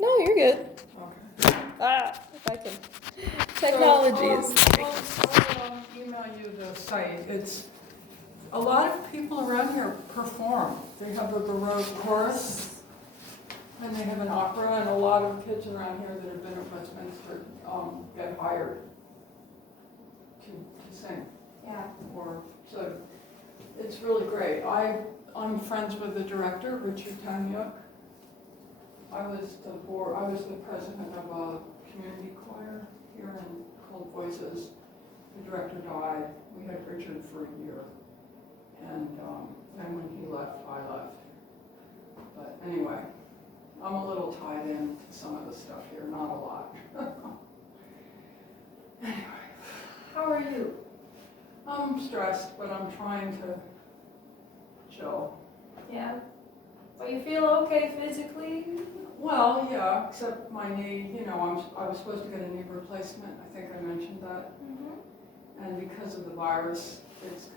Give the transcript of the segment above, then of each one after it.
No, you're good. Okay. If I can. Technologies. I'll email you the site. It's a lot of people around here perform. They have a Baroque chorus, and they have an opera, and a lot of kids around here that have been at Westminster get hired to sing. Yeah. So it's really great. I'm friends with the director, Richard Tanyuk. I was the president of a community choir here in Cold Voices. The director died. We had Richard for a year. And then when he left, I left. But anyway, I'm a little tied in to some of the stuff here, not a lot. Anyway. How are you? I'm stressed, but I'm trying to chill. Yeah. But you feel okay physically? Well, yeah, except my knee, I was supposed to get a knee replacement. I think I mentioned that. Mm-hmm. And because of the virus, it's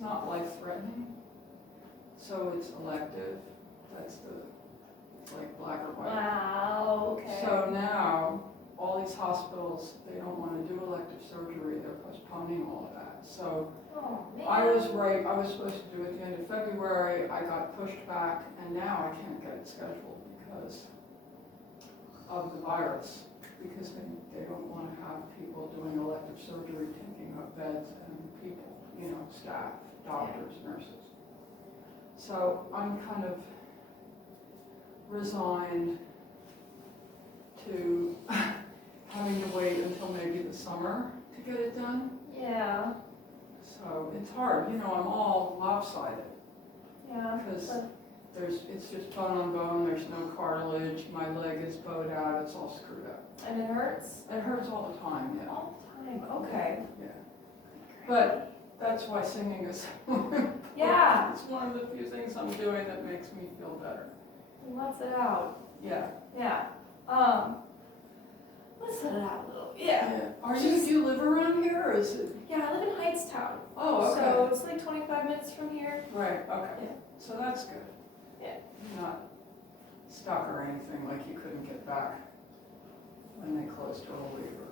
not life-threatening. So it's elective. It's like black or white. Wow, okay. So now, all these hospitals, they don't want to do elective surgery. They're postponing all of that. So Oh, man. I was supposed to do it at the end of February. I got pushed back, and now I can't get it scheduled because of the virus. Because they don't want to have people doing elective surgery taking up beds and people, staff, doctors, nurses. So I'm kind of resigned to having to wait until maybe the summer to get it done. Yeah. So it's hard, I'm all lopsided Yeah. because it's just bone on bone, there's no cartilage, my leg is bowed out, it's all screwed up. And it hurts? It hurts all the time, yeah. All the time, okay. Yeah. But that's why singing is Yeah. It's one of the few things I'm doing that makes me feel better. Let's it out. Yeah. Yeah. Let's let it out a little. Yeah. Do you live around here or is it? Yeah, I live in Hightstown. Oh, okay. So it's like 25 minutes from here. Right, okay. Yeah. So that's good. Yeah. You're not stuck or anything like you couldn't get back when they closed early or.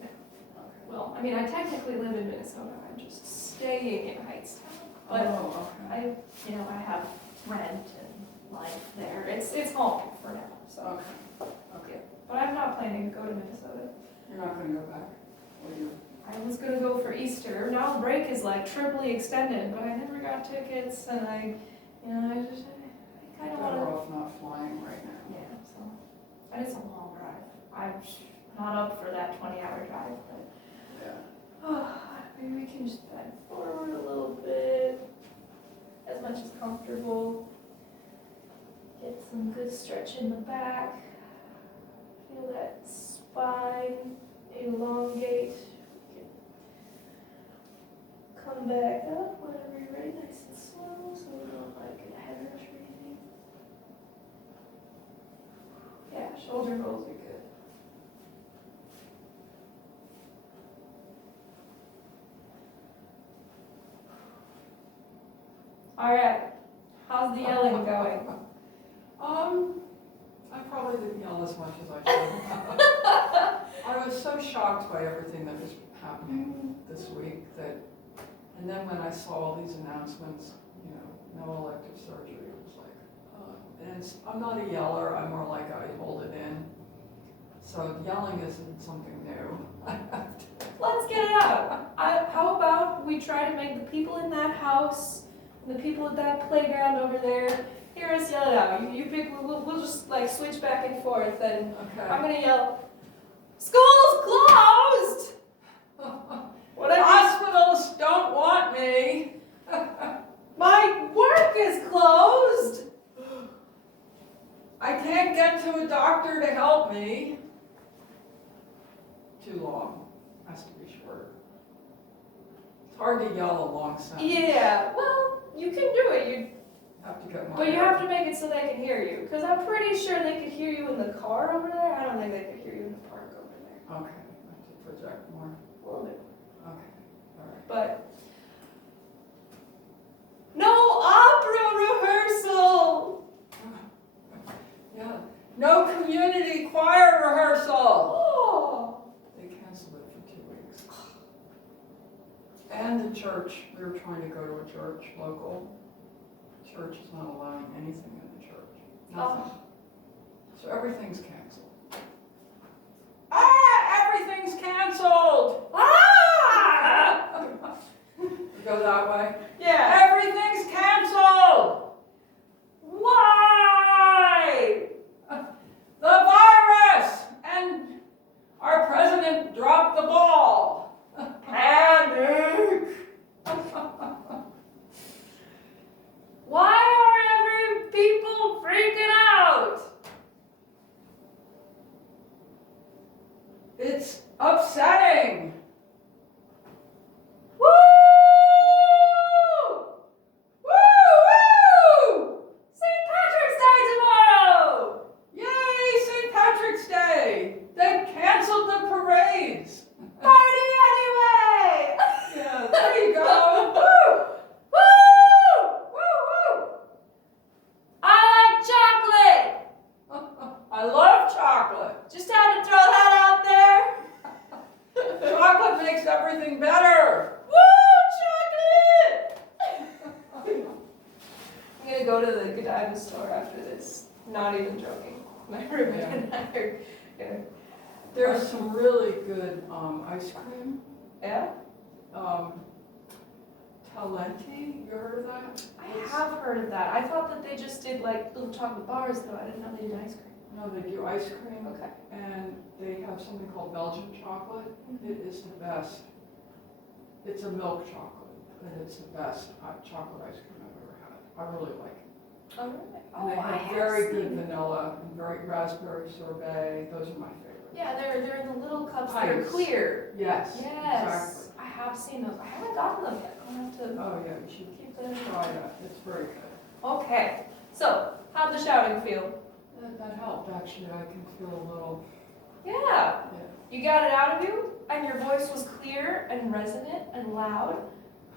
Yeah. Okay. Well, I mean, I technically live in Minnesota. I'm just staying in Hightstown. But Oh, okay. I have rent and life there. It's home for now. So. Okay. Okay. But I'm not planning to go to Minnesota. You're not going to go back? Or you? I was gonna go for Easter. Now the break is like triply extended, but I never got tickets, and I kind of Better want to. off not flying right now. Yeah, so. And it's a long drive. I'm not up for that 20-hour drive, but. Yeah. Maybe we can just bend forward a little bit, as much as comfortable. Get some good stretch in the back. Feel that spine elongate. Come back up whenever you're ready, nice and slow, so we don't get a head rush or anything. Yeah, shoulder rolls are good. All right, how's the yelling going? I probably didn't yell as much as I should. I was so shocked by everything that was happening this week and then when I saw all these announcements, no elective surgery, it was like, and I'm not a yeller, I'm more like I hold it in. So yelling isn't something new. Let's get it out. How about we try to make the people in that house, the people at that playground over there, hear us yell it out. You pick, we'll just switch back and forth, and Okay. I'm gonna yell, "School's closed!" Whatever. Hospitals don't want me. My work is closed. I can't get to a doctor to help me. Too long. Has to be shorter. It's hard to yell a long sentence. Yeah, well, you can do it. You Have to get more. But you have to make it so they can hear you, because I'm pretty sure they could hear you in the car over there. I don't think they could hear you in the park over there. Okay. I have to project more. A little bit. Okay. All right. But no opera rehearsal. Yeah. No community choir rehearsal. Oh. They canceled it for 2 weeks. And the church, we were trying to go to a church, local. Church is not allowing anything in the church. Nothing. So everything's canceled. Everything's canceled! Go that way? Yeah. Everything's canceled! Why? The virus! And our president dropped the ball. Panic! Why are every people freaking out? It's upsetting. Woo! Woo! Woo! St. Patrick's Day tomorrow! Yay, St. Patrick's Day! They canceled the parades. Party anyway! Yeah, there you go. Woo! Woo! Woo! Woo! I like chocolate! I love chocolate. Just had to throw that out there. Chocolate makes everything better. Woo! Chocolate! I'm gonna go to the Godiva store after this. Not even joking. My roommate and I are gonna. There's some really good ice cream. Yeah? Talenti, you heard of that? I have heard of that. I thought that they just did like little chocolate bars though. I didn't know they did ice cream. No, they do ice cream. Okay. And they have something called Belgian chocolate. It is the best. It's a milk chocolate, and it's the best chocolate ice cream I've ever had. I really like it. Oh, really? And they I have have very seen good it. vanilla and very raspberry sorbet. Those are my favorites. Yeah, they're in the little cups that are Pints. clear. Yes. Yes. Exactly. I have seen those. I haven't gotten them yet. I'll have to Oh yeah, you should keep them. try that. It's very good. Okay. So, how'd the shouting feel? That helped actually. I can feel a little. Yeah. Yeah. You got it out of you, and your voice was clear and resonant and loud,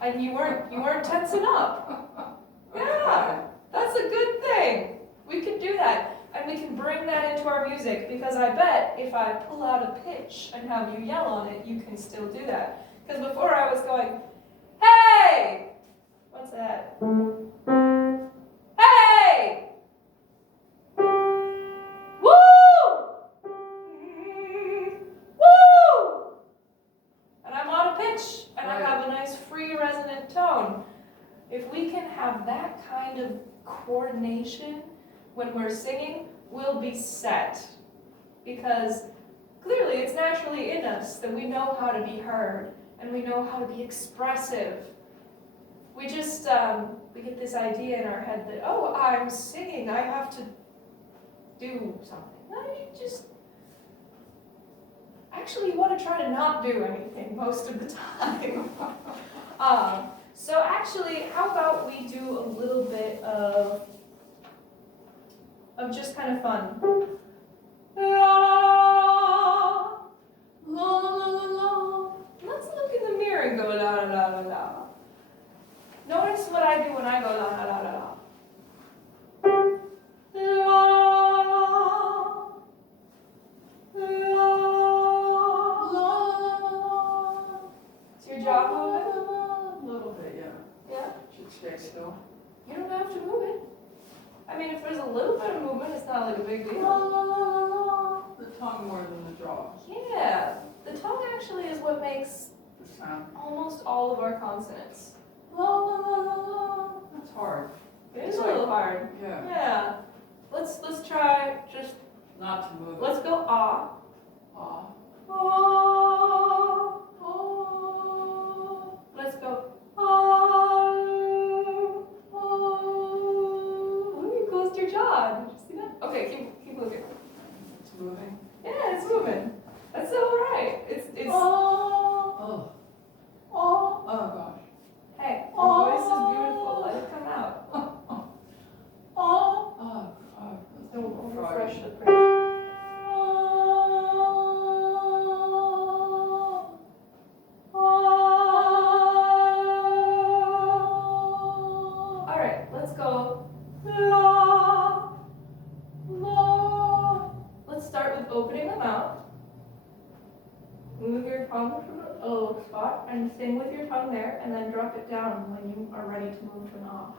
and you weren't tensing up. Yeah, that's a good thing. We can do that, and we can bring that into our music, because I bet if I pull out a pitch and have you yell on it, you can still do that. Because before I was going, hey, what's that? Hey, woo, woo, and I'm on a pitch, and I have a nice free resonant tone. If we can have that kind of coordination when we're singing, we'll be set. Because clearly it's naturally in us that we know how to be heard and we know how to be expressive. We just, we get this idea in our head that, oh, I'm singing, I have to do something. No, you just, actually you want to try to not do anything most of the time. So actually, how about we do a little bit of just kind of fun. La la la la la la la. Let's look in the mirror and go la la la la la. Notice what I do when I go la la la la la. Is your jaw moving? A little bit, yeah. Yeah? Should stay still. You don't have to move it. I mean, if there's a little bit of movement, it's not like a big deal. The tongue more than the jaw. Yeah, the tongue actually is what makes The sound. almost all of our consonants. That's hard. It is It's a little like- hard. Yeah. Yeah. Let's try just, Not to move. let's go ah. Ah. Ah. Ah. Let's go ah. Ah. You closed your jaw. Did you see that? Okay, keep looking. It's moving. Yeah, it's moving. That's all right. It's Oh. Oh. Oh gosh. Hey, your voice is beautiful. Let it come out. Oh. Oh. Oh. Don't Frog. refresh the pressure. opening the mouth. Move your tongue from the O spot and sing with your tongue there, and then drop it down when you are ready to move to an off.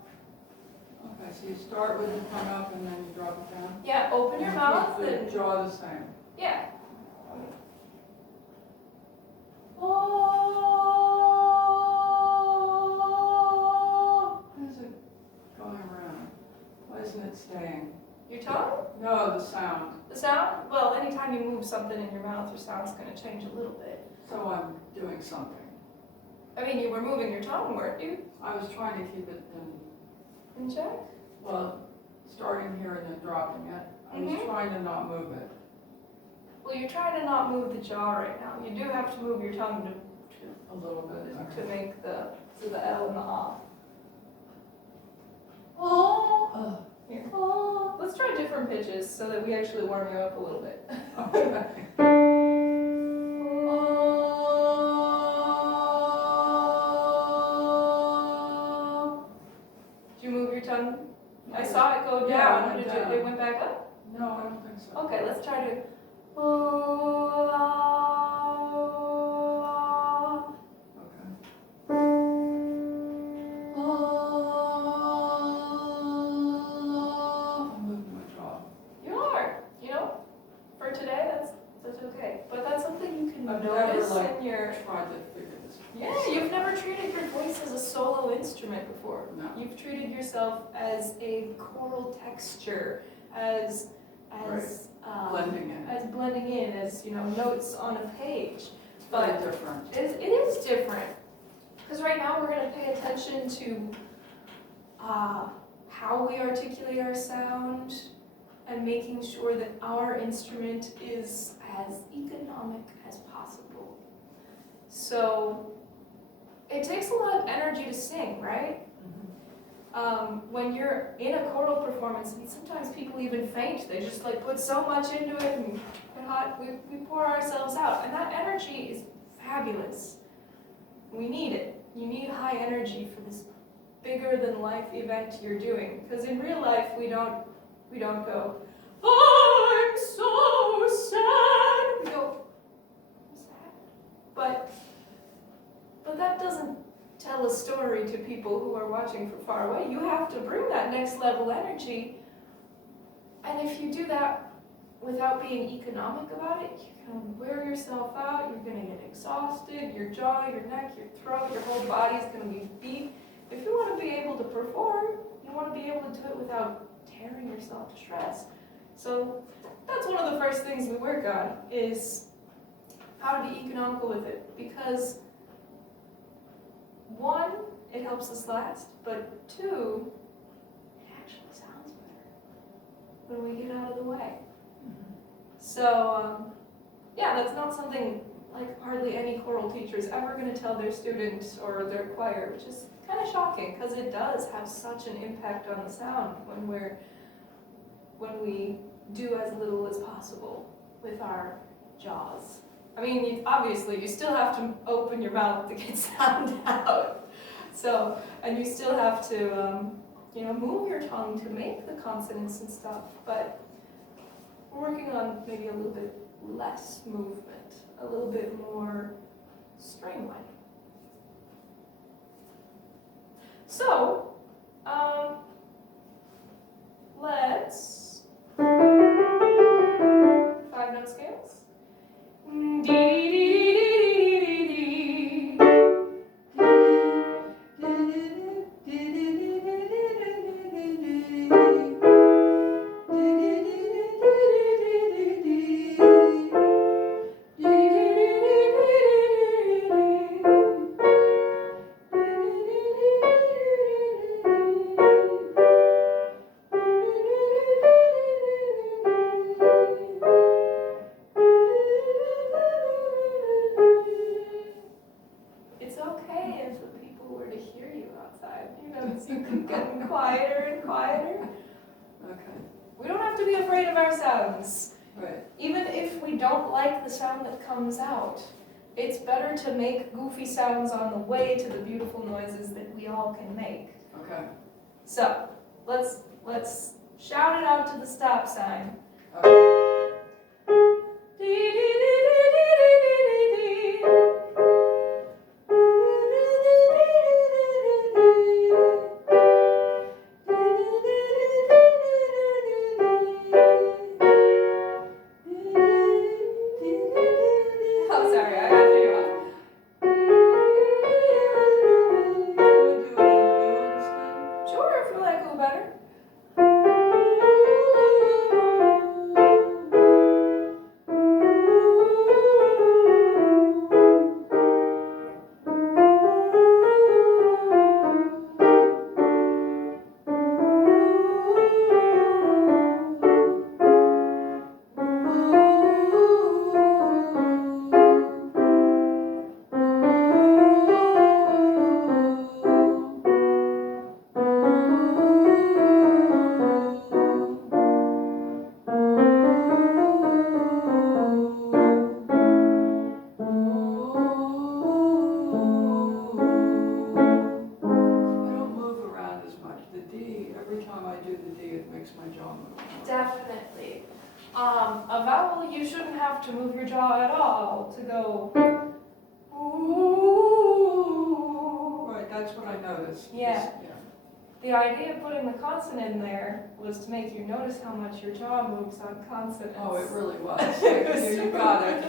Okay, so you start with the tongue up and then you drop it down? Yeah, open your mouth Keep and the jaw the same. yeah. Why is it going around? Why isn't it staying? Your tongue? No, the sound. The sound? Well, anytime you move something in your mouth, your sound's going to change a little bit. So I'm doing something. I mean, you were moving your tongue, weren't you? I was trying to keep it in, In check? well, starting here and then dropping it. I was trying to not move it. Well, you're trying to not move the jaw right now. You do have to move your tongue A little bit. to make the L and the ah. Oh. Here. Let's try different pitches so that we actually warm you up a little bit. Okay. Did you move your tongue? I saw it go Yeah, down. it went Did down. it went back up? No, I don't think so. Okay, let's try to. Okay. I'm moving my jaw. You are, for today, that's okay. But that's something you can I've notice never, in your. tried to figure this. Yeah, you've never treated your voice as a solo instrument before. No. You've treated yourself as a choral texture, as Blending in. as blending in, as notes on a page. Very But different. it is different because right now we're going to pay attention to how we articulate our sound and making sure that our instrument is as economic as possible. So it takes a lot of energy to sing, right? When you're in a choral performance, sometimes people even faint. They just put so much into it and we pour ourselves out. And that energy is fabulous. We need it. You need high energy for this bigger than life event you're doing. Because in real life, we don't go, I'm so sad. We go, I'm sad. But that doesn't tell a story to people who are watching from far away. You have to bring that next level energy. And if you do that without being economic about it, you're going to wear yourself out, you're going to get exhausted, your jaw, your neck, your throat, your whole body's going to be beat. If you want to be able to perform, you want to be able to do it without tearing yourself to shreds. So that's one of the first things we work on is how to be economical with it. Because one, it helps us last, but two, it actually sounds better when we get out of the way. So, yeah, that's not something hardly any choral teacher is ever going to tell their students or their choir, which is kind of shocking because it does have such an impact on the sound when we do as little as possible with our jaws. I mean, obviously, you still have to open your mouth to get sound out. So, and you still have to, move your tongue to make the consonants and stuff. But we're working on maybe a little bit less movement, a little bit more streamlining. So, let's 5-note scales. It's okay if the people were to hear you outside. You keep getting quieter and quieter. Okay. We don't have to be afraid of our sounds. Right. Even if we don't like the sound that comes out, it's better to make goofy sounds on the way to the beautiful noises that we all can make. Okay. So, let's shout it out to the stop sign. Oh, sorry, I got to you off. Sure, if you like go better. Definitely. A vowel, you shouldn't have to move your jaw at all to go. Ooh. Right, that's what I noticed. Yeah. The idea of putting the consonant in there was to make you notice how much your jaw moves on consonants. Oh, it really was. You got it.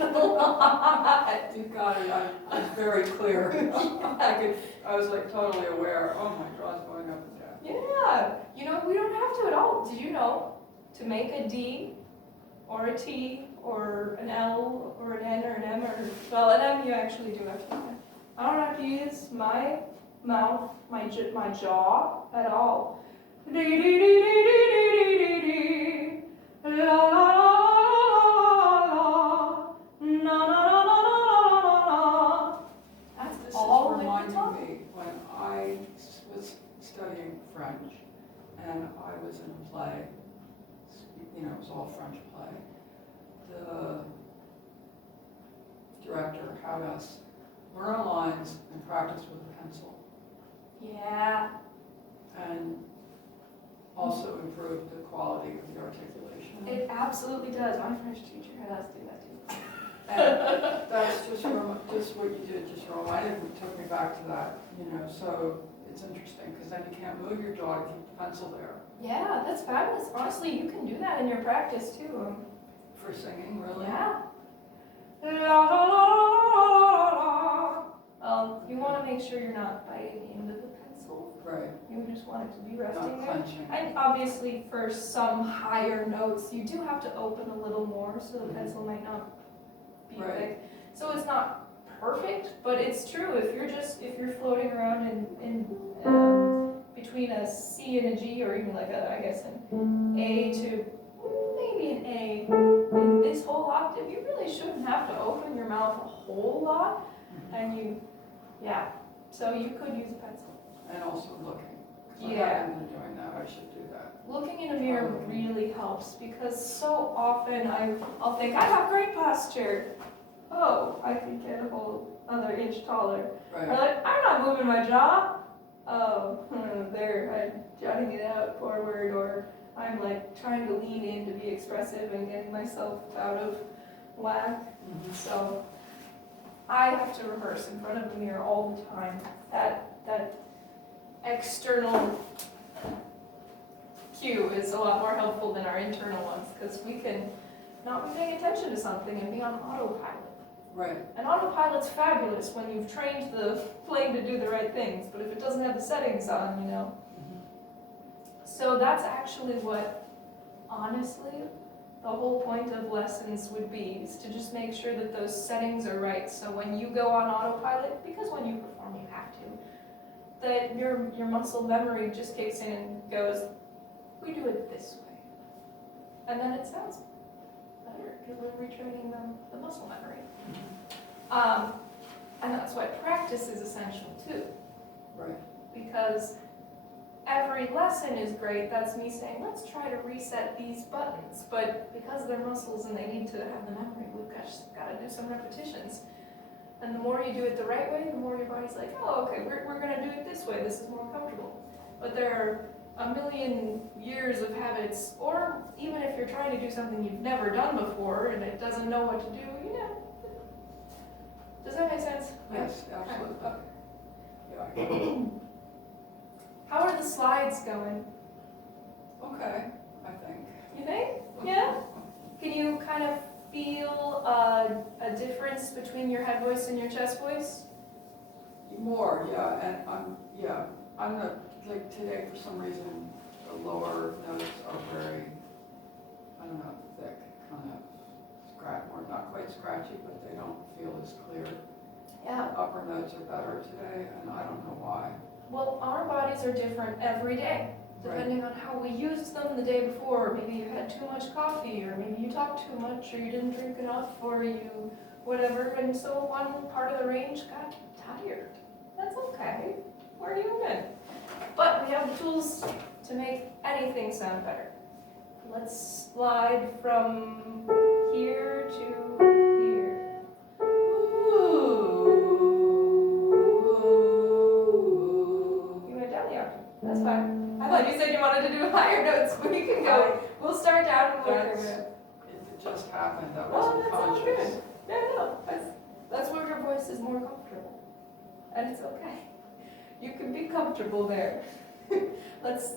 You got it. I was very clear. I was like totally aware. Oh, my jaw's going up and down. Yeah. You know, we don't have to at all. Did you know to make a D or a T or an L or an N or an M or, well, an M you actually do have to use. I don't have to use my mouth, my jaw at all. That's This all is with the reminding tongue. me when I was studying French and I was in a play, you know, it was all French play. The director had us learn our lines and practice with a pencil, Yeah. and also improve the quality of the articulation. It absolutely does. My French teacher had us do that too. And that's just what you did just reminded me, took me back to that, you know, so it's interesting because then you can't move your jaw to keep the pencil there. Yeah, that's fabulous. Honestly, you can do that in your practice too. For singing, really? Yeah. You want to make sure you're not biting into the pencil. Right, You just want it to be resting not there. clenching. And obviously for some higher notes, you do have to open a little more so the pencil might not be Right. thick. So it's not perfect, but it's true. If you're floating around in between a C and a G, or even like a, I guess an A to maybe an A in this whole octave, you really shouldn't have to open your mouth a whole lot. And so you could use a pencil. And also looking. 'Cause I Yeah. haven't been doing that, I should do that. Looking in a mirror really helps because so often I'll think, I have great posture. Oh, I could get a whole other inch taller. Or Right, like, I'm not moving my jaw. Oh, there, I'm jutting it out forward, or I'm like trying to lean in to be expressive and getting myself out of whack. So I have to rehearse in front of the mirror all the time. That external cue is a lot more helpful than our internal ones because we can not be paying attention to something and be on autopilot. right, And autopilot's fabulous when you've trained the plane to do the right things, but if it doesn't have the settings on, you know. So that's actually what, honestly, the whole point of lessons would be, is to just make sure that those settings are right. So when you go on autopilot, because when you perform you have to, that your muscle memory just kicks in and goes, we do it this way. And then it sounds better because we're retraining the muscle memory. And that's why practice is essential too. right. Because every lesson is great. That's me saying, let's try to reset these buttons. But because they're muscles and they need to have the memory, we've got to do some repetitions. And the more you do it the right way, the more your body's like, oh, okay, we're gonna do it this way, this is more comfortable. But there are a million years of habits, or even if you're trying to do something you've never done before and it doesn't know what to do, you know. Does that make sense? Yes, absolutely. Okay. Yeah, I get it. How are the slides going? Okay, I think. You think? Yeah? Can you kind of feel a difference between your head voice and your chest voice? More, yeah, and I'm not, like today for some reason, the lower notes are very, I don't know, thick, kind of or not quite scratchy, but they don't feel as clear. Yeah. Upper notes are better today, and I don't know why. Well, our bodies are different every day, depending on how we used them the day before. Maybe you had too much coffee, or maybe you talked too much, or you didn't drink enough, or you whatever, and so one part of the range got tired. That's okay. We're human. But we have the tools to make anything sound better. Let's slide from here to here. You went down the octave. That's fine. I thought you said you wanted to do higher notes. We can go. We'll start down and work over it. It just happened. That Oh, wasn't that sounds conscious. good. Yeah, no. That's where your voice is more comfortable. And it's okay. You can be comfortable there. let's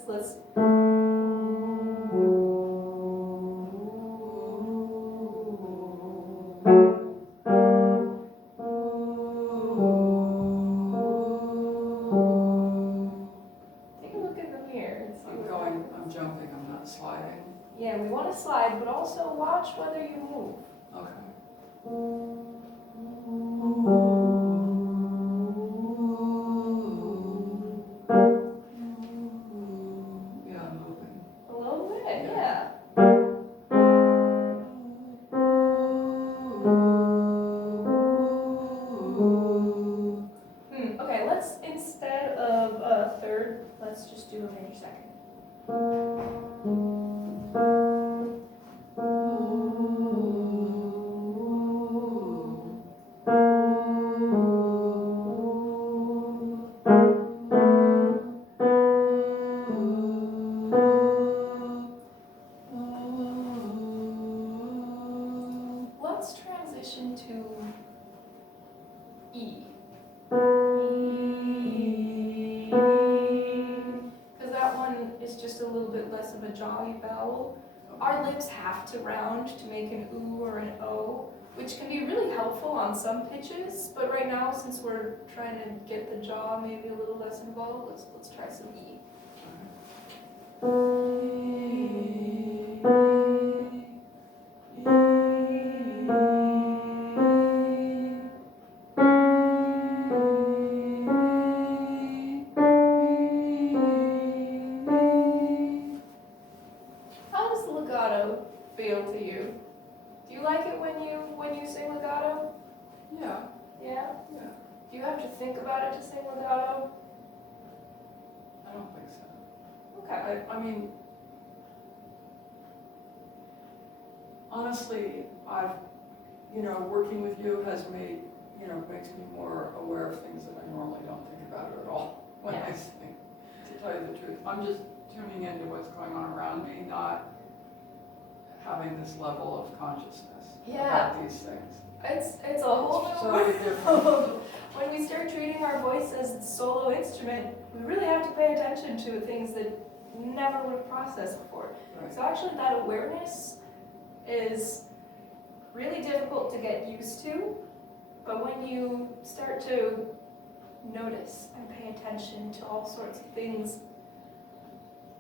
take a look in the mirror and see I'm jumping, I'm not sliding. Yeah, we want to slide, but also watch whether you move. Okay. Yeah, moving. A little bit, yeah. Okay, let's, instead of a third, let's just do a major second. Let's transition to E. Because that one is just a little bit less of a jolly vowel. Our lips have to round to make an oo or an o, which can be really helpful on some pitches, but right now, since we're trying to get the jaw maybe a little less involved, let's try some E. How does legato feel to you? Do you like it when you sing legato? Yeah, Yeah? yeah. Do you have to think about it to sing legato? I don't think so. Okay. I mean, honestly, working with you has made, makes me more aware of things that I normally don't think about it at all when I sing, to tell you the truth. I'm just tuning into what's going on around me, not having this level of consciousness about these things. It's a whole It's new so different. When we start treating our voice as a solo instrument, we really have to pay attention to things that never would have processed before. Right. So actually that awareness is really difficult to get used to, but when you start to notice and pay attention to all sorts of things,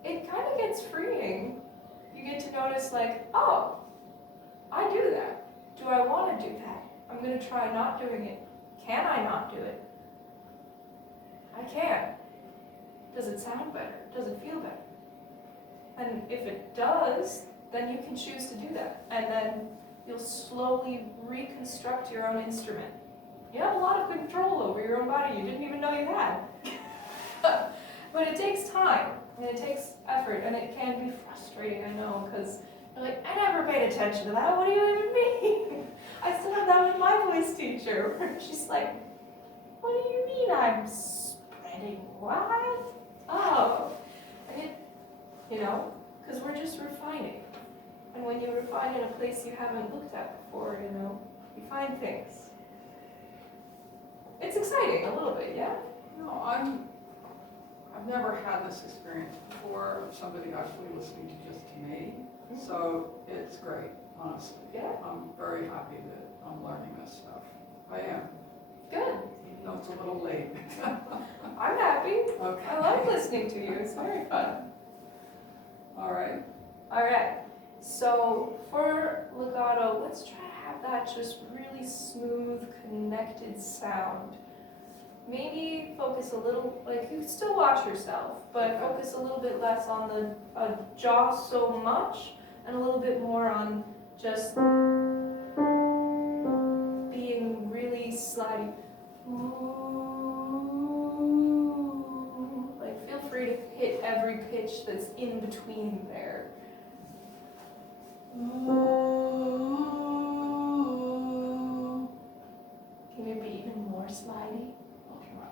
it kind of gets freeing. You get to notice like, oh, I do that. Do I want to do that? I'm going to try not doing it. Can I not do it? I can. Does it sound better? Does it feel better? And if it does, then you can choose to do that. And then you'll slowly reconstruct your own instrument. You have a lot of control over your own body you didn't even know you had. But it takes time, and it takes effort, and it can be frustrating, I know, because you're like, I never paid attention to that. What do you even mean? I still have that with my voice teacher, where she's like, what do you mean I'm spreading what? Oh, and because we're just refining. And when you refine in a place you haven't looked at before, you find things. It's exciting a little bit, yeah? No, I've never had this experience before of somebody actually listening to just to me. So it's great, honestly. Yeah. I'm very happy that I'm learning this stuff. I am, Good. even though it's a little late. I'm happy. Okay. I love listening to you. It's very fun. All right. All right. So for legato, let's try to have that just really smooth, connected sound. Maybe focus a little, like you can still watch yourself, but Okay. focus a little bit less on the jaw so much, and a little bit more on just being really slidey. Like feel free to hit every pitch that's in between there. Can you be even more slidey? I'll try.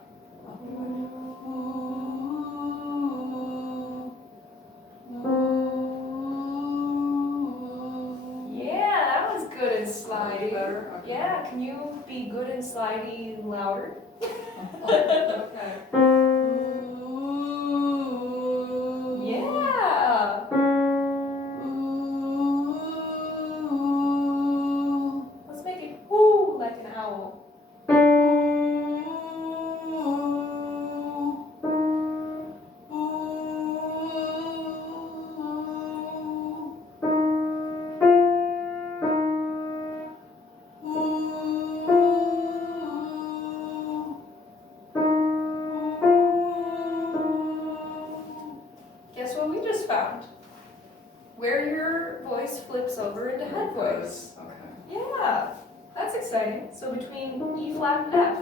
Yeah, that was good and slidey. Better? Okay. Yeah, can you be good and slidey louder? Okay. Yeah. Let's make it whoo like an owl. Guess what we just found? Where your voice flips over into head voice. Okay. Yeah, that's exciting. So between E flat and F,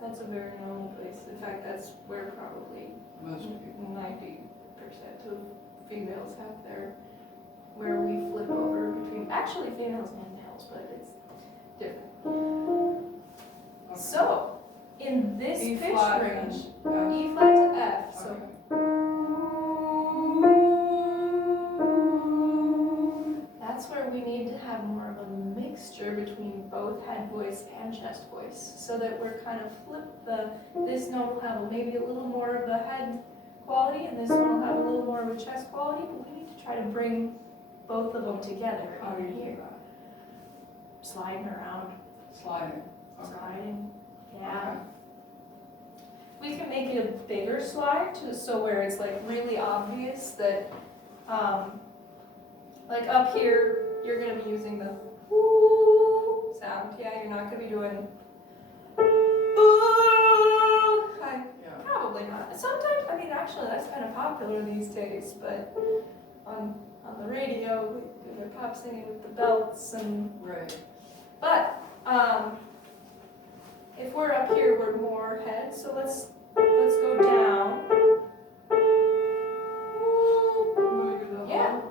that's a very normal place. In fact, that's where probably Most people. 90% of females have their, where we flip over between, actually females and males, but it's different. Okay. So, in this E pitch flat range, and E flat to F, so Okay. that's where we need to have more of a mixture between both head voice and chest voice, so that we're kind of this note will have maybe a little more of a head quality, and this one will have a little more of a chest quality, but we need to try to bring both of them together How do you do here. that? Sliding around, Sliding. Okay. sliding, yeah. Okay. We can make it a bigger slide, so where it's like really obvious that, like up here, you're gonna be using the woo sound. Yeah, you're not gonna be doing ooh. Yeah. Probably not. Sometimes, I mean, actually, that's kind of popular these days. But on the radio, they're pop singing with the belts and. Right. But if we're up here, we're more head. So let's go down. I'm gonna do the Yeah. whole.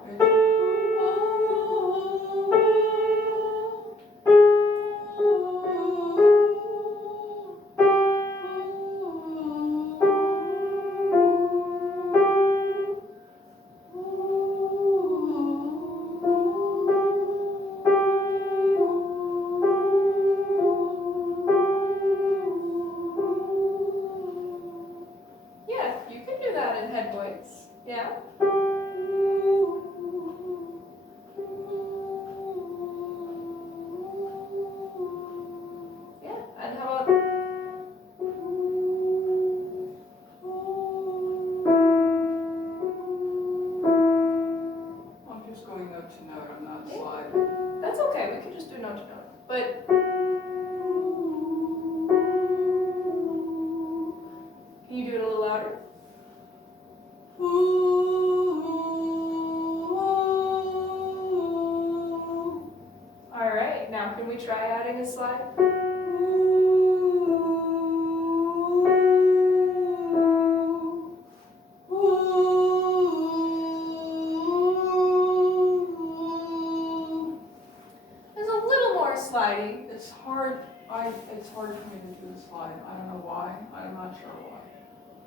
the slide. I don't know why. I'm not sure why.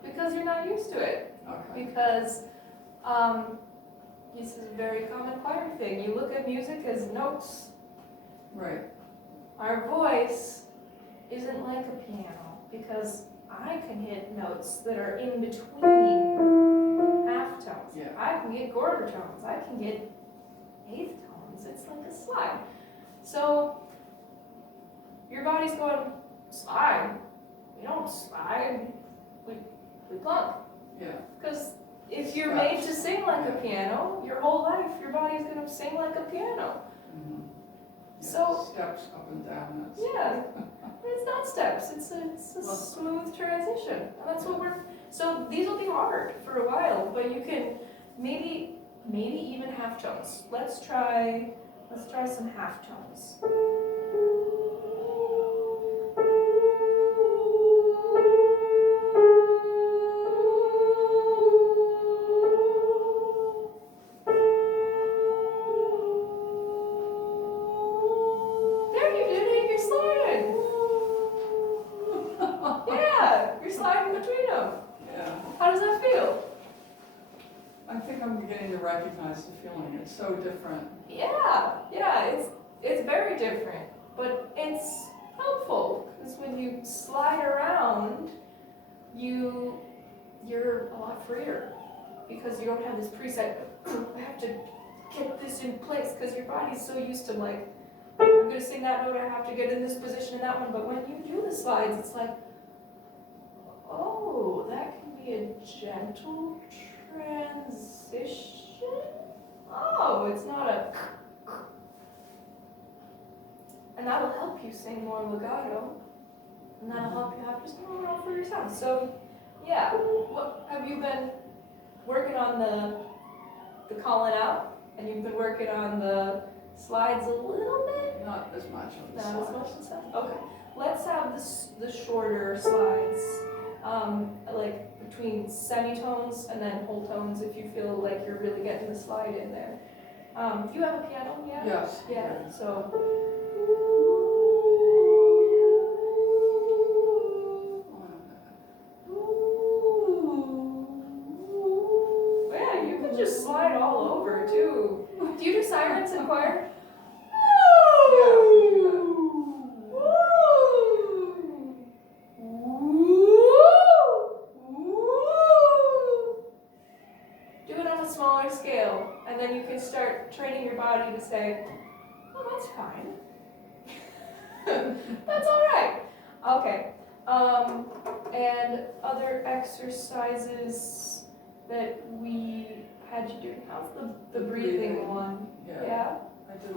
Because you're not used to it. Okay. Because this is a very common choir thing. You look at music as notes. Right. Our voice isn't like a piano because I can hit notes that are in between half tones. Yeah. I can get quarter tones. I can get eighth tones. It's like a slide. So your body's going, slide. We don't slide. We plunk. Yeah. Because if you're made to sing like a piano, your whole life your body's going to sing like a piano. Mm-hmm. Yeah. So Steps up and down. That's yeah, it's not steps. It's a smooth transition, and that's what we're. So these will be hard for a while, but you can maybe even half tones. Let's try some half tones. There you did it. You're sliding. Yeah, you're sliding between them. Yeah. How does that feel? I think I'm beginning to recognize the feeling. It's so different. Yeah, it's very different, but it's helpful because when you slide around, you're a lot freer because you don't have this preset. I have to get this in place because your body's so used to like, I'm gonna sing that note. I have to get in this position in that one. But when you do the slides, it's like, oh, that can be a gentle transition. Oh, it's not a. And that'll help you sing more legato, and that'll help you have just more room for your sound. So, yeah, what have you been working on the calling out, and you've been working on the slides a little bit? Not as much on the Not as slides. much as that. Okay, let's have the shorter slides, like between semitones and then whole tones. If you feel like you're really getting the slide in there. Do you have a piano? Yeah. Yes. Yeah. So. Yeah, you can just slide all over too. Do you do sirens in choir? Yeah, we do that. Do it on a smaller scale, and then you can start training your body to say, "Oh, that's fine. That's all right." Okay. And other exercises that we had you do. How's the breathing one? Yeah. Yeah. I do